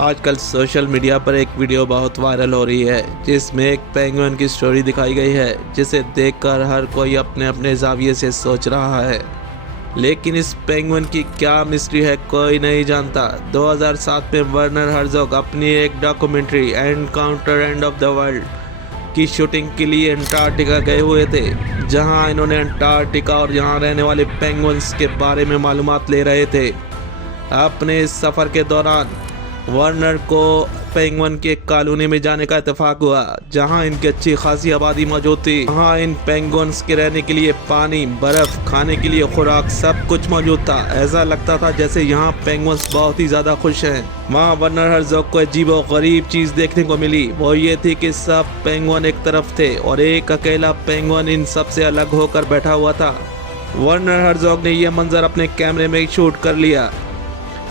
आजकल social media पर एक वीडियो बहुत वायरल हो रही है जिसमें एक पेंगुइन की स्टोरी दिखाई गई है जिसे देखकर हर कोई अपने अपने जाविये से सोच रहा है। लेकिन इस पेंगुइन की क्या मिस्ट्री है कोई नहीं जानता। 2007 में वर्नर हर्जोग अपनी एक documentary encounter end of the world की शूटिंग के लिए अंटार्कटिका गए हुए थे, जहां इन्होंने अंटार्कटिका और यहां रहने वाले पेंगुइन्स के बारे में मालूमात ले रहे थे। अपने इस सफ़र के दौरान वर्नर को पेंगुइन के कॉलोनी में जाने का इत्तेफाक हुआ, जहां इनकी अच्छी खासी आबादी मौजूद थी। वहां इन पेंगुइन्स के रहने के लिए पानी, बर्फ, खाने के लिए खुराक सब कुछ मौजूद था। ऐसा लगता था जैसे यहाँ पेंगुइन्स बहुत ही ज़्यादा खुश हैं। वहाँ वर्नर हर्जोग को अजीबो गरीब चीज़ देखने को मिली। वो ये थी कि सब पेंगुइन एक तरफ थे और एक अकेला पेंगुइन इन सबसे अलग होकर बैठा हुआ था। वर्नर हर्जोग ने यह मंजर अपने कैमरे में शूट कर लिया।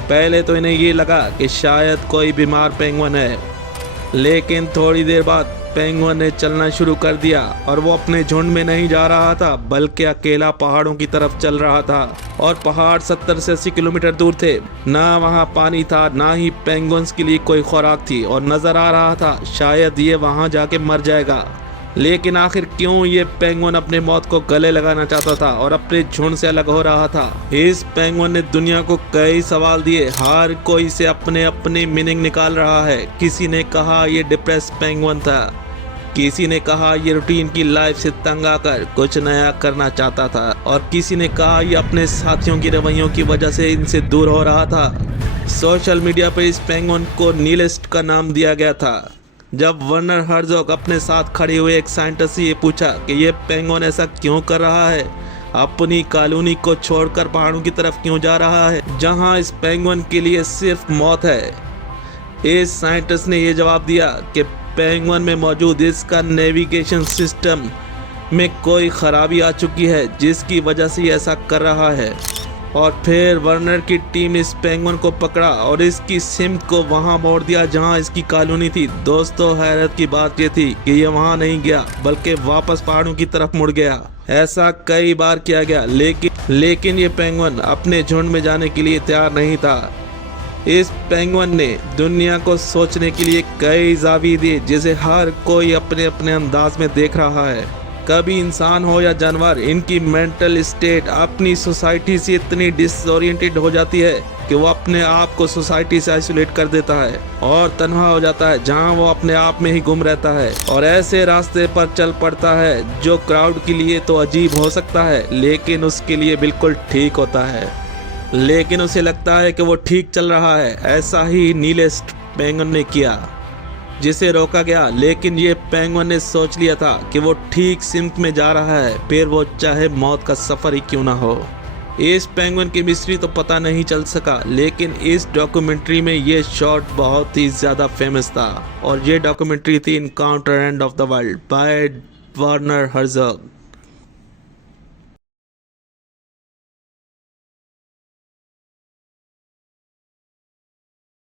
पहले तो इन्हें ये लगा कि शायद कोई बीमार पेंगुइन है, लेकिन थोड़ी देर बाद पेंगुइन ने चलना शुरू कर दिया और वो अपने झुंड में नहीं जा रहा था बल्कि अकेला पहाड़ों की तरफ चल रहा था। और पहाड़ 70 से 80 किलोमीटर दूर थे। ना वहाँ पानी था, ना ही पेंगुइन्स के लिए कोई खुराक थी और नजर आ रहा था शायद ये वहाँ जाके मर जाएगा। लेकिन आखिर क्यों ये पेंगुइन अपने मौत को गले लगाना चाहता था और अपने झुंड से अलग हो रहा था? इस पेंगुइन ने दुनिया को कई सवाल दिए। हर कोई से अपने अपने मीनिंग निकाल रहा है। किसी ने कहा ये डिप्रेस पेंगुइन था, किसी ने कहा ये रूटीन की लाइफ से तंग आकर कुछ नया करना चाहता था, और किसी ने कहा ये अपने साथियों की रवैयों की वजह से इनसे दूर हो रहा था। सोशल मीडिया पर इस पेंगुइन को नीलिस्ट का नाम दिया गया था। जब वर्नर हर्जोग अपने साथ खड़े हुए एक साइंटिस्ट से ये पूछा कि ये पेंगुइन ऐसा क्यों कर रहा है, अपनी कॉलोनी को छोड़कर पहाड़ों की तरफ क्यों जा रहा है जहां इस पेंगुइन के लिए सिर्फ मौत है, इस साइंटिस्ट ने ये जवाब दिया कि पेंगुइन में मौजूद इसका नेविगेशन सिस्टम में कोई खराबी आ चुकी है जिसकी वजह से ये ऐसा कर रहा है। और फिर वर्नर की टीम ने इस पेंगुइन को पकड़ा और इसकी सिमत को वहां मोड़ दिया जहां इसकी कॉलोनी थी। दोस्तों, हैरत की बात ये थी कि ये वहां नहीं गया बल्कि वापस पहाड़ों की तरफ मुड़ गया। ऐसा कई बार किया गया, लेकिन ये पेंगुइन अपने झुंड में जाने के लिए तैयार नहीं था। इस पेंगुइन ने दुनिया को सोचने के लिए कई जावी दिए जिसे हर कोई अपने अपने अंदाज में देख रहा है। कभी इंसान हो या जानवर, इनकी मेंटल स्टेट अपनी सोसाइटी से इतनी डिसोरिएंटेड हो जाती है कि वो अपने आप को सोसाइटी से आइसोलेट कर देता है और तन्हा हो जाता है, जहां वो अपने आप में ही गुम रहता है और ऐसे रास्ते पर चल पड़ता है जो क्राउड के लिए तो अजीब हो सकता है लेकिन उसके लिए बिल्कुल ठीक होता है। लेकिन उसे लगता है कि वो ठीक चल रहा है। ऐसा ही नीलिस्ट पेंगुइन ने किया जिसे रोका गया, लेकिन ये पेंगुइन ने सोच लिया था कि वो ठीक सिमत में जा रहा है, फिर वो चाहे मौत का सफ़र ही क्यों ना हो। इस पेंगुइन की मिस्ट्री तो पता नहीं चल सका, लेकिन इस डॉक्यूमेंट्री में ये शॉट बहुत ही ज़्यादा फेमस था और ये डॉक्यूमेंट्री थी encounter end of the world by Werner Herzog.